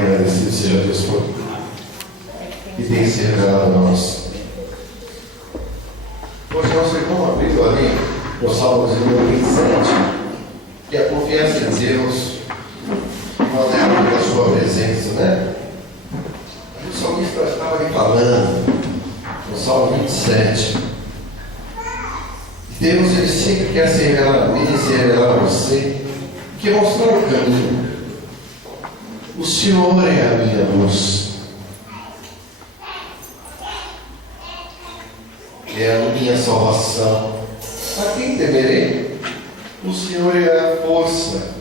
agradecido seja Deus por tudo que tem se revelado a nós. Hoje nós ficamos abrindo ali no Salmo 27, que a confiança em Deus não é a sua presença, né? O salmista estava ali falando no Salmo 27. Deus, ele sempre quer se revelar a mim, se revelar a você, que mostrar o caminho. O Senhor é a minha luz, é a minha salvação. A quem temerei? O Senhor é a força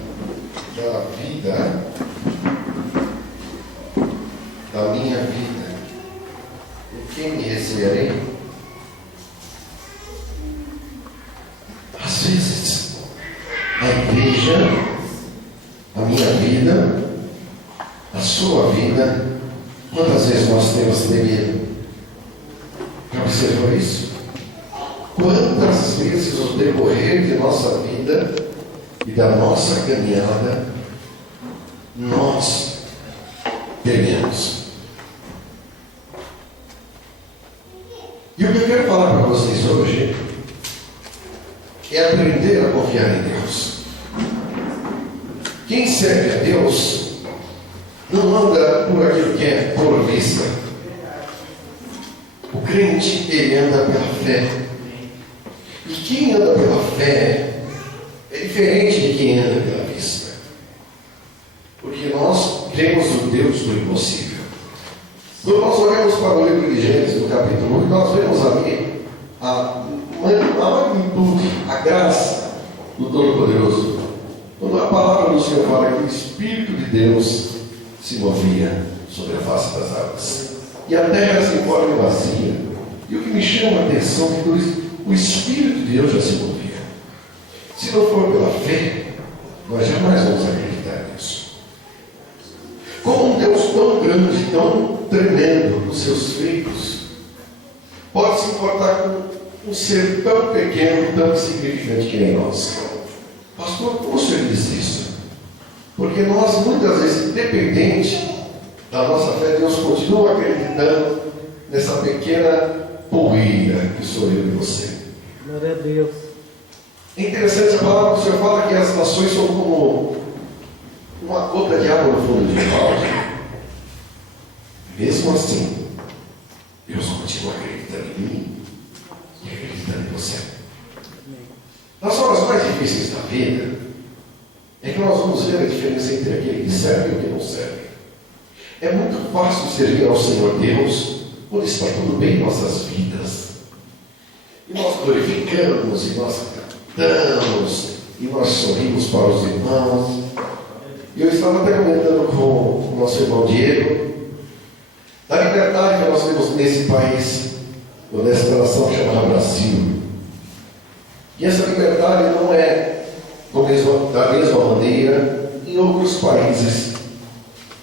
da vida, da minha vida. E quem me receberei? Às vezes, a igreja, a minha vida, a sua vida, quantas vezes nós temos temido? Já observou isso? Quantas vezes no decorrer de nossa vida e da nossa caminhada nós tememos? E o que eu quero falar para vocês hoje é aprender a confiar em Deus. Quem serve a Deus não anda por aquilo que é por vista. O crente, ele anda pela fé. E quem anda pela fé é diferente de quem anda pela vista. Porque nós cremos no Deus do impossível. Quando nós olhamos para o livro de Gênesis, no capítulo 1, nós vemos ali a magnitude, a graça do Todo-Poderoso. Quando a palavra do Senhor fala que o Espírito de Deus se movia sobre a face das águas e a terra se encolhe vazia. E o que me chama a atenção é que o Espírito de Deus já se movia. Se não for pela fé, nós jamais vamos acreditar nisso. Como um Deus tão grande, tão tremendo nos seus feitos, pode se importar com um ser tão pequeno, tão insignificante que é nós? Pastor, como o senhor diz isso? Porque nós, muitas vezes, independente da nossa fé, Deus continua acreditando nessa pequena poeira que sou eu e você. Glória a Deus. É interessante, a palavra do Senhor fala que as nações são como uma gota de água no fundo de um balde. Mesmo assim, Deus continua acreditando em mim e acreditando em você. Nas horas mais difíceis da vida, é que nós vamos ver a diferença entre aquele que serve e o que não serve. É muito fácil servir ao Senhor Deus quando está tudo bem em nossas vidas. E nós glorificamos, e nós cantamos, e nós sorrimos para os irmãos. E eu estava até comentando com o nosso irmão Diego da liberdade que nós temos nesse país, ou nessa nação chamada Brasil. E essa liberdade não é da mesma maneira em outros países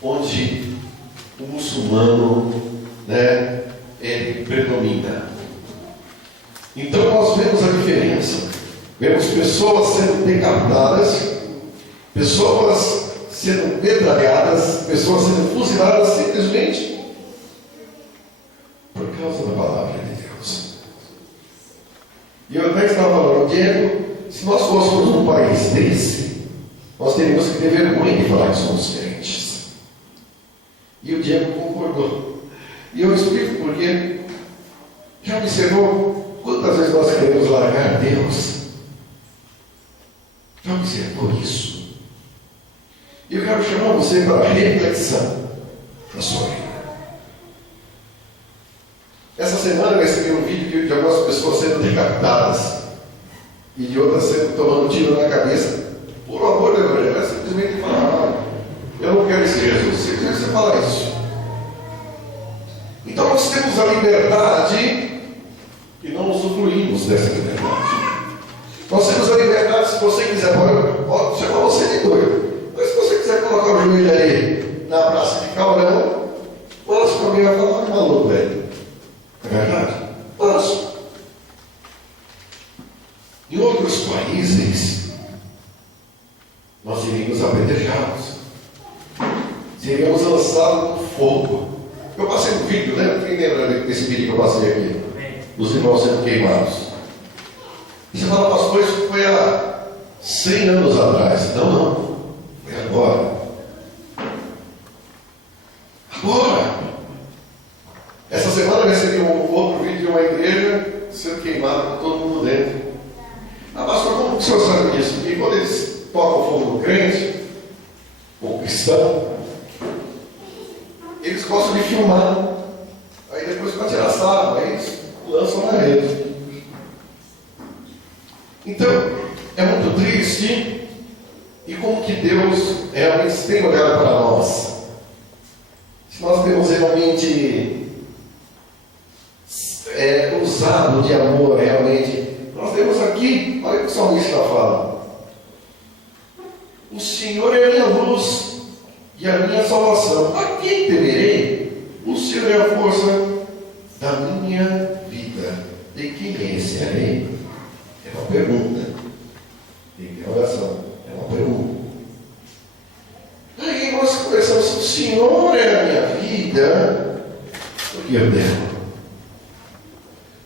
onde o muçulmano, ele predomina. Então nós vemos a diferença. Vemos pessoas sendo decapitadas, pessoas sendo metralhadas, pessoas sendo fuziladas simplesmente por causa da palavra de Deus. E eu até estava falando, Diego, se nós fôssemos num país desse, nós teríamos que ter vergonha de falar que somos crentes. E o Diego concordou. E eu explico porque já observou quantas vezes nós queremos largar Deus? Já observou isso? E eu quero chamar você para a reflexão da sua vida. Essa semana eu recebi um vídeo de algumas pessoas sendo decapitadas e de outras tomando tiro na cabeça por amor do Evangelho. É simplesmente falar, eu não quero esse Jesus. Se você falar isso. Então nós temos a liberdade e não usufruímos dessa liberdade. Nós temos a liberdade, se você quiser, pode chamar você de doido. Mas se você quiser colocar o joelho ali na praça de ficar orando, posso, alguém vai falar que maluco, velho. É verdade? Posso. Em outros países, nós seríamos apedrejados. Seríamos lançados no fogo. Eu passei um vídeo, né? Quem lembra desse vídeo que eu passei aqui? Dos irmãos sendo queimados. E você fala, pastor, isso foi há 100 anos atrás. Não. Foi agora. Agora. Essa semana eu recebi um outro vídeo de uma igreja sendo queimada com todo mundo dentro. Ah, pastor, como o senhor sabe disso? Porque quando eles tocam fogo no crente, ou cristão, eles gostam de filmar. Aí depois, para tirar sarro, aí eles lançam na rede. Então, é muito triste. E como que Deus realmente tem olhado para nós? Se nós temos realmente usado de amor, realmente. Nós temos aqui, olha o que o salmista fala. O Senhor é a minha luz e a minha salvação. A quem temerei? O Senhor é a força da minha vida. De quem receberei? É uma pergunta. E é oração. É uma pergunta. Aí nós conversamos, o Senhor é a minha vida, porque eu devo.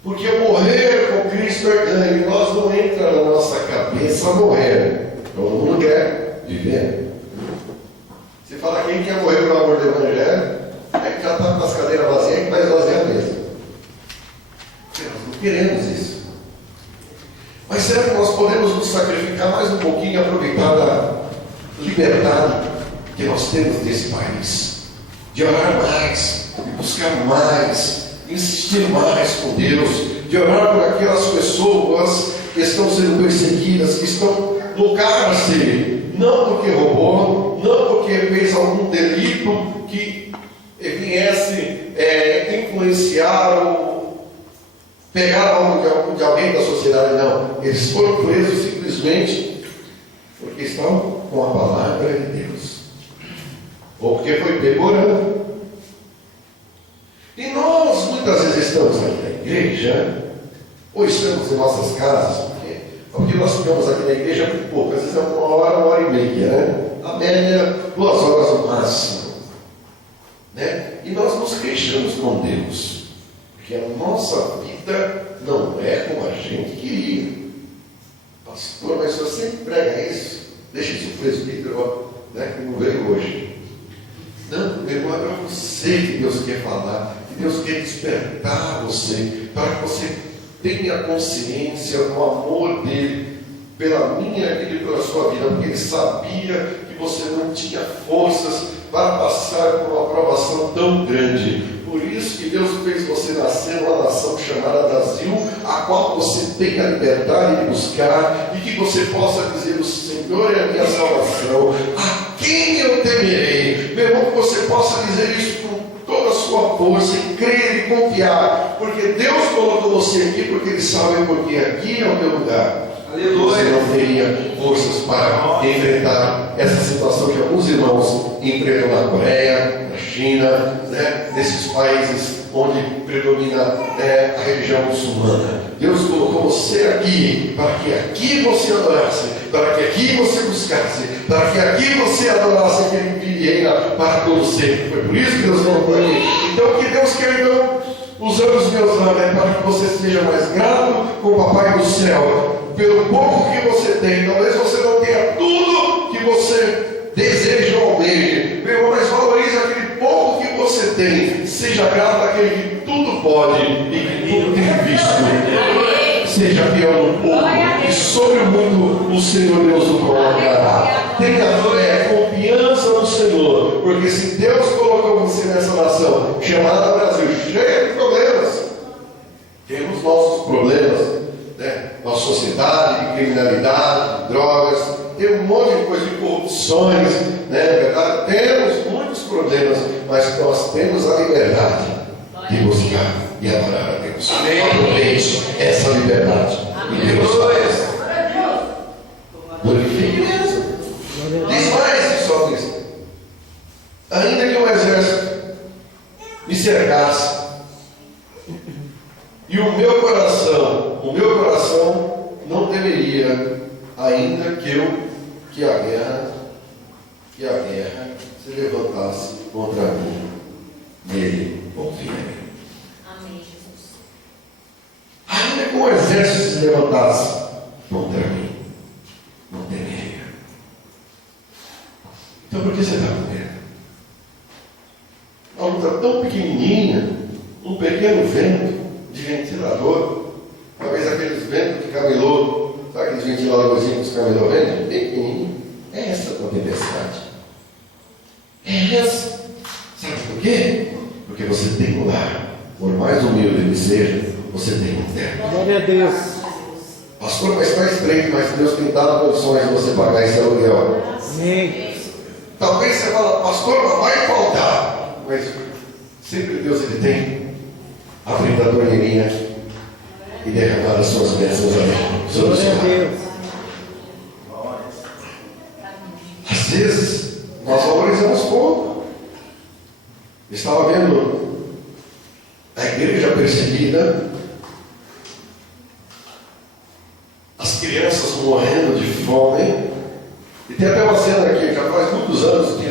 Porque morrer com Cristo é ganho. E nós não entra na nossa cabeça morrer. Todo mundo quer viver. Se fala quem quer morrer pelo amor do Evangelho, é que já está com as cadeiras vazias e vai esvaziar mesmo. Nós não queremos isso. Mas será que nós podemos nos sacrificar mais um pouquinho e aproveitar da liberdade que nós temos nesse país? De orar mais, de buscar mais, insistir mais com Deus, de orar por aquelas pessoas que estão sendo perseguidas, que estão no cárcere, não porque roubou, não porque fez algum delito que viesse influenciar ou pegar algo de alguém da sociedade, não. Eles foram presos simplesmente porque estão com a palavra de Deus, ou porque foi pego orando. E nós muitas vezes estamos aqui na igreja, ou estamos em nossas casas, porque nós ficamos aqui na igreja muito pouco, às vezes é 1 hora e meia, né? A média, 2 horas no máximo. Né? E nós nos queixamos com Deus, porque a nossa vida não é como a gente queria. Pastor, mas você sempre prega isso, deixa isso presbítero, né, que não veio hoje. Não, meu irmão, é para você que Deus quer falar, que Deus quer despertar você, para que você tenha consciência do amor dele pela minha vida e pela sua vida, porque ele sabia que você não tinha forças para passar por uma provação tão grande. Por isso que Deus fez você nascer numa nação chamada Brasil, a qual você tem a liberdade de buscar, e que você possa dizer: o Senhor é a minha salvação, a quem eu temerei? Meu irmão, que você possa dizer isso com toda a sua força, e crer e confiar, porque Deus colocou você aqui, porque Ele sabe, porque aqui é o meu lugar. Você não teria forças para enfrentar essa situação que alguns irmãos enfrentam na Coreia, na China, né, nesses países onde predomina a religião muçulmana. Deus colocou você aqui para que aqui você adorasse, para que aqui você buscasse, para que aqui você adorasse aquele que reina para todo sempre. Foi por isso que Deus colocou aqui. Então, o que Deus quer, então, usando os meus anos, é para que você seja mais grato com o Papai do céu pelo pouco que você tem. Talvez você não tenha tudo que você deseja ou almeja, meu irmão, mas valorize aquele pouco que você tem. Seja grato àquele que tudo pode e que tudo tem visto. Seja fiel no pouco, e sobre o muito o Senhor Deus o colocará. Tenha fé, confiança no Senhor, porque se Deus colocou você nessa nação chamada Brasil, cheia de problemas, temos nossos problemas, né? Nossa sociedade, de criminalidade, de drogas, tem um monte de coisa, de corrupções, né? Verdade? Temos muitos problemas, mas nós temos a liberdade de buscar e adorar a Deus. Aproveite essa liberdade. E Deus faz. Glorifique mesmo. Diz mais, salmista. Ainda que o exército me cercasse, e o meu coração não temeria, ainda que a guerra que a guerra se levantasse contra mim, nele confiarei. Amém, Jesus. Ainda que o exército se levantasse contra mim, não temeria. Então por que você está com medo? Uma luta tão pequenininha, um pequeno vento de ventilador, talvez aqueles ventos de camelô, sabe aqueles ventiladorzinhos que os camelô vendem? Bem pequenininho. É essa a tua tempestade. É essa. Sabe por quê? Porque você tem um lar. Por mais humilde ele seja, você tem um teto. Glória a Deus. Pastor, mas está estreito, mas Deus tem dado condições de você pagar esse aluguel. Amém. Talvez você fale, pastor, não vai faltar. Mas sempre Deus ele tem abrindo a torneirinha e derramar as suas bênçãos ali sobre o seu Glória a lar. Deus. Às vezes, nós valorizamos pouco. Estava vendo a igreja perseguida, as crianças morrendo de fome, e tem até uma cena aqui, já faz muitos anos que